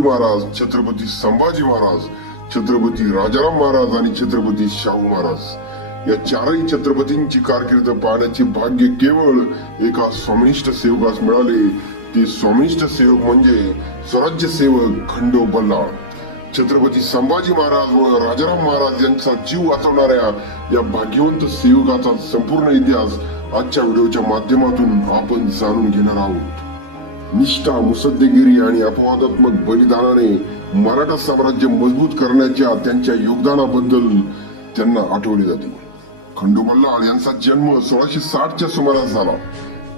महाराज छत्रपती संभाजी महाराज छत्रपती राजाराम महाराज आणि छत्रपती शाहू महाराज. या चारही छत्रपतींची कारकीर्द पाहण्याचे भाग्य केवळ एका स्वामिनिष्ठ सेवकास मिळाले. ते स्वामिनिष्ठ सेवक म्हणजे स्वराज्य सेवक खंडो बल्लाळ. छत्रपती संभाजी महाराज व राजाराम महाराज यांचा जीव वाचवणाऱ्या या भाग्यवंत सेवकाचा संपूर्ण इतिहास आजच्या व्हिडिओच्या माध्यमातून आपण जाणून घेणार आहोत. निष्ठा मुसद्देगिरी आणि अपवादात्मक बलिदानाने मराठा साम्राज्य मजबूत करण्याच्या त्यांच्या योगदानाबद्दल त्यांना आठवले जाते. खंडू बल्लाळ यांचा जन्म सोळाशे साठच्या सुमारास झाला.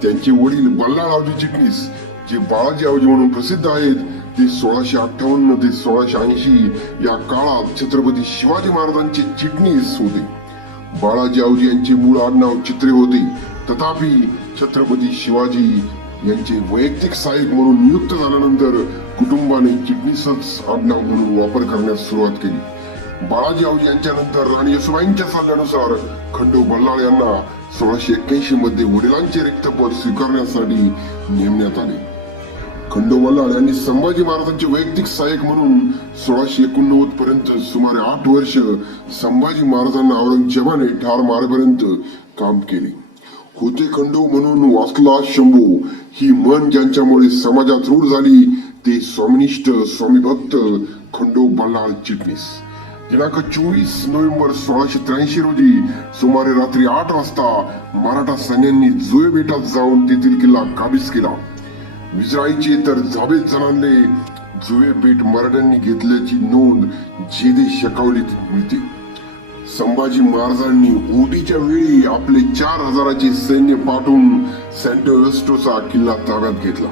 त्यांचे वडील बल्लाळावजी चिटणीस जे बाळाजी आवजी म्हणून प्रसिद्ध आहेत ते सोळाशे अठ्ठावन्न ते सोळाशे ऐंशी या काळात छत्रपती शिवाजी महाराजांचे चिटणीस होते. बाळाजी आवजी यांचे मूळ आडनाव चित्रे होते. तथापि छत्रपती शिवाजी यांचे वैयक्तिक सहाय्यक म्हणून नियुक्त झाल्यानंतर कुटुंबाने चिटणीसच आडनाव म्हणून वापर करण्यास सुरुवात केली. बाळाजी आवजी यांच्यानंतर राणी यशुबाईंच्या सल्ल्यानुसार खंडू बल्लाळ यांना सोळाशे एक्क्याऐंशी मध्ये वडिलांचे रिक्त पद स्वीकारण्यासाठी नेमण्यात आले. खंडू बल्लाळ यांनी संभाजी महाराजांचे वैयक्तिक सहाय्यक म्हणून सोळाशे एकोणनव्वद पर्यंत सुमारे आठ वर्ष संभाजी महाराजांना औरंगजेबाने ठार मारेपर्यंत काम केले. होते खंडू म्हणून वाचला शंभू. ही मन ज्यांच्यामुळे समाजात रूढ झाली ते स्वामिनिष्ठ स्वामीभक्त खंडो बल्लाल चिटणीस. दिनांक चोवीस नोव्हेंबर सोळाशे त्र्याऐंशी रोजी सुमारे रात्री आठ वाजता मराठा सैन्यांनी जुए बेटात जाऊन तेथील किल्ला काबीज केला. विजराईचे तर जावेद जणांले जुए बेट मराठ्यांनी घेतल्याची नोंद जेदे शकावलीत मिळते. संभाजी महाराजांनी ओटीच्या वेळी आपले चार हजाराचे सैन्य पाठवून सँटोवेस्टोचा किल्ला ताब्यात घेतला.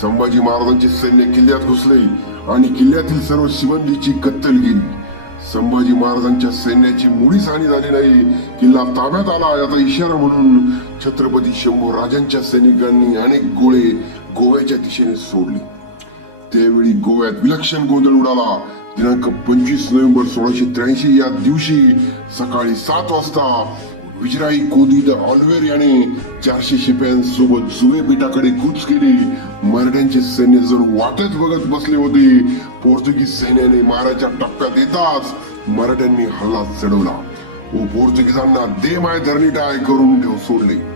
संभाजी महाराजांचे सैन्य किल्ल्यात घुसले आणि किल्ल्यातील सर्व शिवंदीची कत्तल केली संभाजी महाराजांच्या सैन्याची मुळीच हानी झाली नाही. किल्ला ताब्यात आला याचा इशारा म्हणून छत्रपती शंभू राजांच्या सैनिकांनी अनेक गोळे गोव्याच्या दिशेने सोडले. त्यावेळी गोव्यात विलक्षण गोंधळ उडाला. दिनांक पंचवीस नोव्हेंबर सोळाशे त्र्याऐंशी या दिवशी सकाळी सात वाजता विजराई कोदीद ऑल्वेर याने चारशे शिप्यांसोबत जुवे बेटाकडे कूच केली. मराठ्यांचे सैन्य जण वाटच बघत बसले होते. पोर्तुगीज सैन्याने माराच्या टप्प्यात येताच मराठ्यांनी हल्ला चढवला. व पोर्तुगीजांना दे माय धरणी टाय करून ठेव सोडले.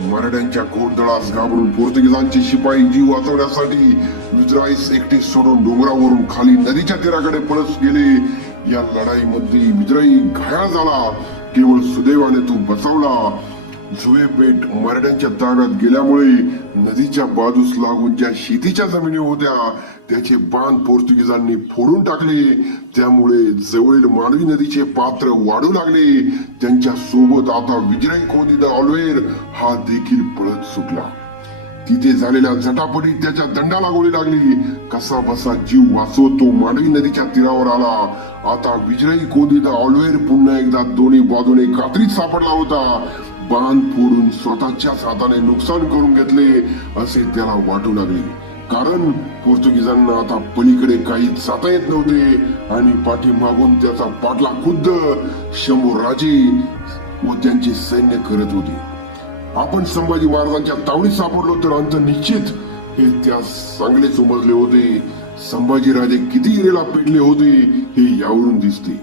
मराठ्यांच्या घोडदळास घाबरून पोर्तुगीजांचे शिपाई जीव वाचवण्यासाठी विजराईस एकटे सोडून डोंगरावरून खाली नदीच्या तीराकडे पळत गेले. या लढाईमध्ये विजराई घायाळ झाला. केवळ सुदैवाने तो बचावला. जुवे पेठ मराठ्यांच्या ताब्यात गेल्यामुळे नदीच्या बाजूस लागून ज्या शेतीच्या जमिनी होत्या त्याचे बांध पोर्तुगीजांनी फोडून टाकले. त्यामुळे जवळील मांडवी नदीचे पात्र वाढू लागले. त्यांच्यासोबत आता विजय खोदीद ऑल्वेर हा देखील पळत सुटला. तिथे झालेल्या झटापटीत त्याच्या दंडाला गोळी लागली. कसा बसा जीव वाचवत तो मांडवी नदीच्या तीरावर आला. आता विजयी कोदीदा ऑल्वेर पुन्हा एकदा दोन्ही बाजूने कात्रीत सापडला होता. बांध फोडून स्वतःच्याच हाताने नुकसान करून घेतले असे त्याला वाटू लागले. कारण पोर्तुगीजांना आता पलीकडे काही जाता येत नव्हते आणि पाठीमागून त्याचा पाठला खुद्द शंभू राजे व त्यांचे सैन्य करत होते. आपण संभाजी महाराजांच्या तावडीत सापडलो तर अंत निश्चित हे त्यास चांगले समजले होते. संभाजी राजे किती हिरेला पेटले होते हे यावरून दिसते.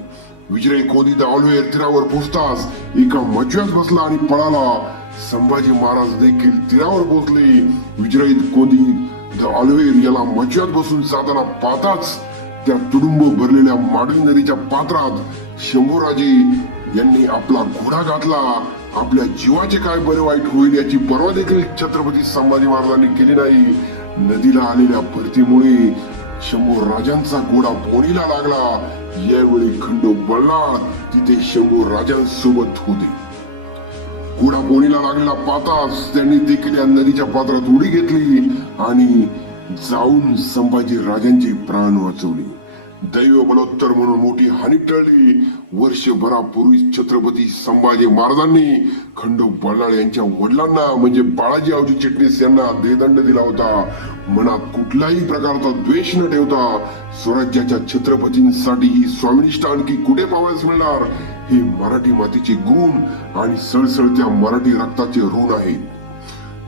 विजय कोदी ऑल्वेर तीरावर पोचताच एका मजव्यात बसला आणि पळाला. संभाजी महाराज देखील तीरावर पोहोचले. विजयीत कोदी द ऑल्वेर याला मजव्यात बसून जाताना पाहताच त्या तुडुंब भरलेल्या माडवी नदीच्या पात्रात शंभूराजे यांनी आपला घोडा घातला. आपल्या जीवाचे काय बरे वाईट होईल याची पर्वा देखील छत्रपती संभाजी महाराजांनी केली नाही. नदीला आलेल्या भरतीमुळे शंभू राजांचा घोडा बोणीला लागला. यावेळी खंडो बल्लाळ तिथे शंभू राजांसोबत होते. घोडा पोणीला लागलेला पातास त्यांनी देखील या नदीच्या पात्रात उडी घेतली आणि जाऊन संभाजी राजांचे प्राण वाचवले. दैव बलोत्तर म्हणून मोठी हानी टळली. वर्षभरापूर्वी छत्रपती संभाजी महाराजांनी खंडो बल्लाळ यांच्या वडिलांना म्हणजे बाळाजी आवजी चिटणीस यांना देदंड दिला होता. मनात कुठल्याही प्रकारचा द्वेष न ठेवता स्वराज्याच्या छत्रपतींसाठी ही स्वामिनिष्ठ आणखी कुठे पावायस मिळणार? हे मराठी मातीचे गुण आणि सळसळत्या मराठी रक्ताचे ऋण आहेत.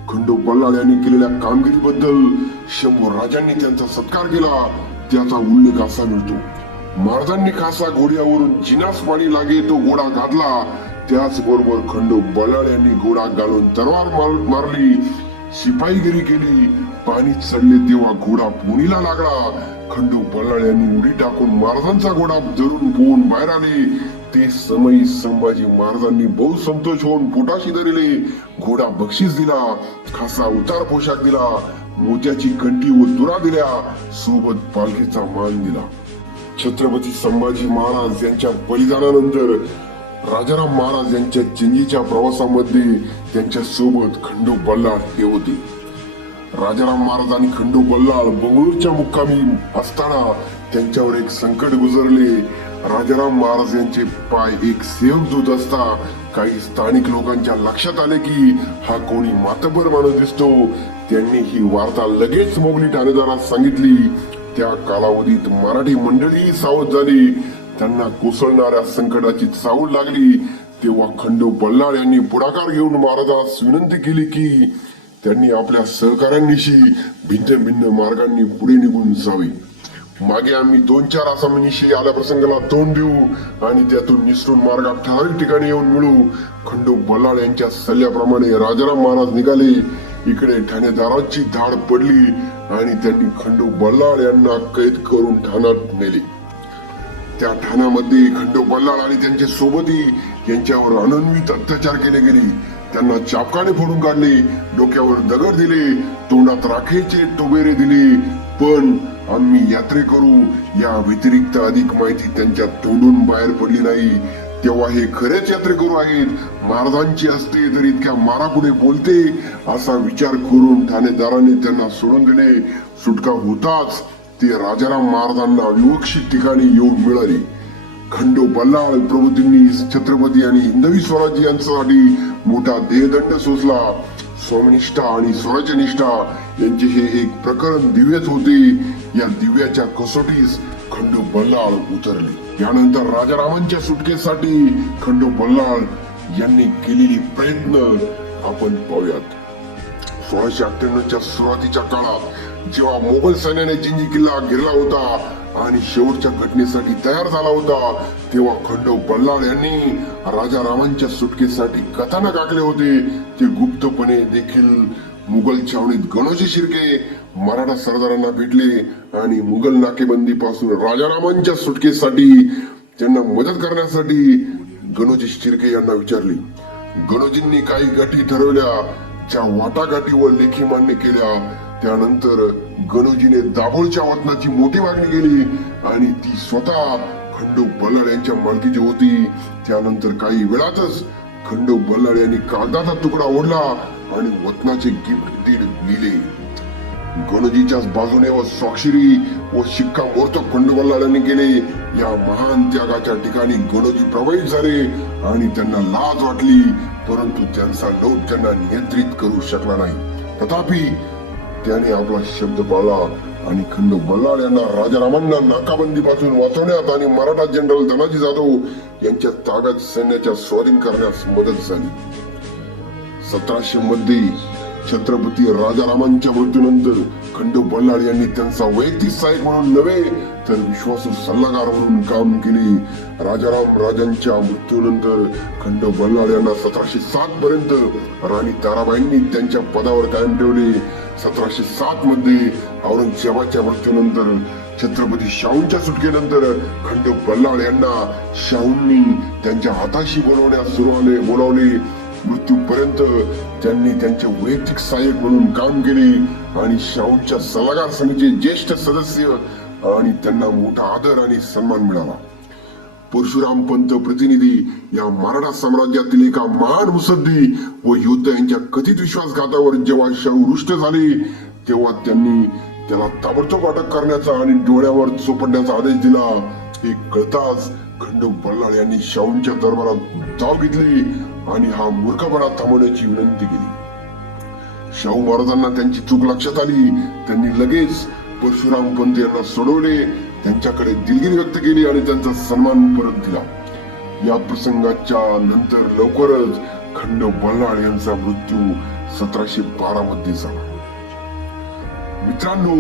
खंडो बल्लाळ यांनी केलेल्या कामगिरीबद्दल शंभू राजांनी त्यांचा सत्कार केला त्याचा उल्लेख असा मिळतो. महाराजांनी खासा घोड्यावरून जिनास पाणी लागे तो घोडा घातला त्याचबरोबर खंडो बल्लाळ यांनी घोडा घालून तलवार मारली. शिपाईगिरी केली. पाणी चढले तेव्हा घोडा पुणीला लागला. खंडू बल्लाळ यांनी उडी टाकून महाराजांचा घोडा जरून पोहून बाहेर आले. ते समयी संभाजी महाराजांनी बहु संतोष होऊन पोटाशी धरले. घोडा बक्षीस दिला खासा उतार पोशाख दिला मोत्याची कंठी व तुरा दिल्या सोबत पालखीचा मान दिला. छत्रपती संभाजी महाराज यांच्या बलिदानानंतर राजाराम महाराज यांच्या चिंजीच्या प्रवासामध्ये त्यांच्यासोबत खंडू बल्लाळ हे होते. राजाराम महाराज आणि खंडू बल्लाळ बंगळूरच्या मुक्कामी असताना त्यांच्यावर एक संकट गुजरले. राजाराम महाराज यांचे पाय एक सेवक दूत असता. काही स्थानिक लोकांच्या लक्षात आले की हा कोणी मातबर माणूस दिसतो. त्यांनी ही वार्ता लगेच मोगली ठाणेदारास सांगितली. त्या कालावधीत मराठी मंडळी सावध झाली. त्यांना कोसळणाऱ्या संकटाची चावूल लागली. तेव्हा खंडू बल्लाळ यांनी पुढाकार घेऊन महाराजास विनंती केली की त्यांनी आपल्या सहकाऱ्यांनीशी भिन्न भिन्न मार्गांनी पुढे निघून जावे. मागे आम्ही दोन चार आसामीनिशी आल्या प्रसंगाला तोंड देऊ आणि त्यातून निसरून मार्गात ठराविक ठिकाणी येऊन मिळू. खंडू बल्लाळ यांच्या सल्ल्याप्रमाणे राजाराम महाराज निघाले. इकडे ठाणेदारांची धाड पडली आणि त्यांनी खंडू बल्लाळ यांना कैद करून ठाण्यात नेले. त्या ठाण्यामध्ये खंडू बल्लाळ आणि त्यांचे सोबती यांच्यावर अनन्वित अत्याचार केले गेले. त्यांना चापकाने फोडून काढले डोक्यावर दगड दिले तोंडात राखेचे टोबेरे दिले. पण आम्ही यात्रे करू. या व्यतिरिक्त अधिक माहिती त्यांच्या तोंडून बाहेर पडली नाही. तेव्हा हे खरेच यात्रेकरू आहेत. महाराजांची असते तर इतक्या मारापुढे बोलते. असा विचार करून ठाणेदारांनी त्यांना सोडून दिले. सुटका होताच ते राजाराम महाराजांना विवक्षित ठिकाणी येऊन मिळाले. खंडो बल्लाळ प्रभूतींनी छत्रपती आणि हिंदवी स्वराज्य यांच्यासाठी मोठा देहदंड सोसला. स्वामिनिष्ठा आणि स्वराज्यनिष्ठा यांचे हे एक प्रकरण दिव्यच होते. या दिव्याच्या कसोटीस खंडू बल्लाळ उतरले. यानंतर राजारामांच्या सुटकेसाठी खंडू बल्लाळ यांनी केलेली प्रयत्न आपण पाहूयात. सोळाशे अठ्ठ्याण्णवच्या सुरुवातीच्या काळात जेव्हा मोगल सैन्याने जिंजी किल्ला घेरला होता आणि शेवटच्या घटनेसाठी तयार झाला होता तेव्हा खंडू बल्लाळ यांनी राजा रामांच्या सुटकेसाठी कथानक आखले होते. ते गुप्तपणे देखील मुघल छावणीत गणोजी शिर्के मराठा सरदारांना भेटले आणि मुघल नाकेबंदी पासून राजारामांच्या सुटकेसाठी त्यांना मदत करण्यासाठी गणोजी शिर्के यांना विचारले. गणोजींनी काही गाठी ठरवल्या ज्या वाटाघाटी व लेखी मान्य केल्या. त्यानंतर गणोजीने दाभोळच्या वतनाची मोठी मागणी केली आणि ती स्वतः खंडू बल्लाळ यांच्या मालकीची होती. त्यानंतर काही वेळातच खंडू बल्लाळ यांनी कागदाचा तुकडा ओढला आणि वतनाचे गिफ्ट दीड लिहिले गणजीच्याच बाजूने व स्वाक्षरी व शिक्का मोर्तब खंडू केले. या महान त्यागाच्या ठिकाणी गणजी प्रवाहित झाले आणि त्यांना लाज वाटली परंतु त्यांचा लोभ त्यांना नियंत्रित करू शकला नाही. तथापि त्याने आपला शब्द पाळला आणि खंडू बल्लाळ यांना राजारामांना नाकाबंदीपासून वाचवण्यात आणि मराठा जनरल धनाजी जाधव यांच्या ताब्यात सैन्याच्या स्वाधीन करण्यास मदत झाली. सतराशे मध्ये छत्रपती राजारामांच्या मृत्यूनंतर खंडू बल्लाळ यांनी त्यांचा वैयक्तिक सहाय्यक म्हणून नव्हे तर विश्वासू सल्लागार म्हणून काम केले. राजाराम राजांच्या मृत्यूनंतर खंडू बल्लाळ यांना सतराशे सात पर्यंत राणी ताराबाईंनी त्यांच्या पदावर कायम ठेवले. सतराशे सात मध्ये औरंगजेबाच्या मृत्यूनंतर छत्रपती शाहूंच्या सुटकेनंतर खंड बल्लाळ यांना शाहूंनी त्यांच्या हाताशी बोलवण्यास सुरुवाले बोलावले. मृत्यूपर्यंत त्यांनी त्यांचे वैयक्तिक सहाय्यक म्हणून काम केले आणि शाहूंच्या सल्लागार समितीचे ज्येष्ठ सदस्य आणि त्यांना मोठा आदर आणि सन्मान मिळाला. परशुराम पंत प्रतिनिधी या मराठा साम्राज्यातील एका महान मुसद्दी व योद्धा यांच्या कथित विश्वासघातावर जेव्हा शाहू रुष्ट झाले तेव्हा त्यांनी त्याला ताबडतोब अटक करण्याचा आणि डोळ्यावर चोपडण्याचा आदेश दिला. हे कळताच खंडू बल्लाळ यांनी शाहूंच्या दरबारात धाव घेतली आणि हा मूर्खपणा थांबवण्याची विनंती केली. शाहू महाराजांना त्यांची चूक लक्षात आली. त्यांनी लगेच परशुराम पंत यांना सोडवले त्यांच्याकडे दिलगिरी व्यक्त केली आणि त्यांचा सन्मान परत दिला. या प्रसंगाच्या नंतर लवकरच खंड बल्लाळ यांचा मृत्यू सतराशे बारा मध्ये झाला. मित्रांनो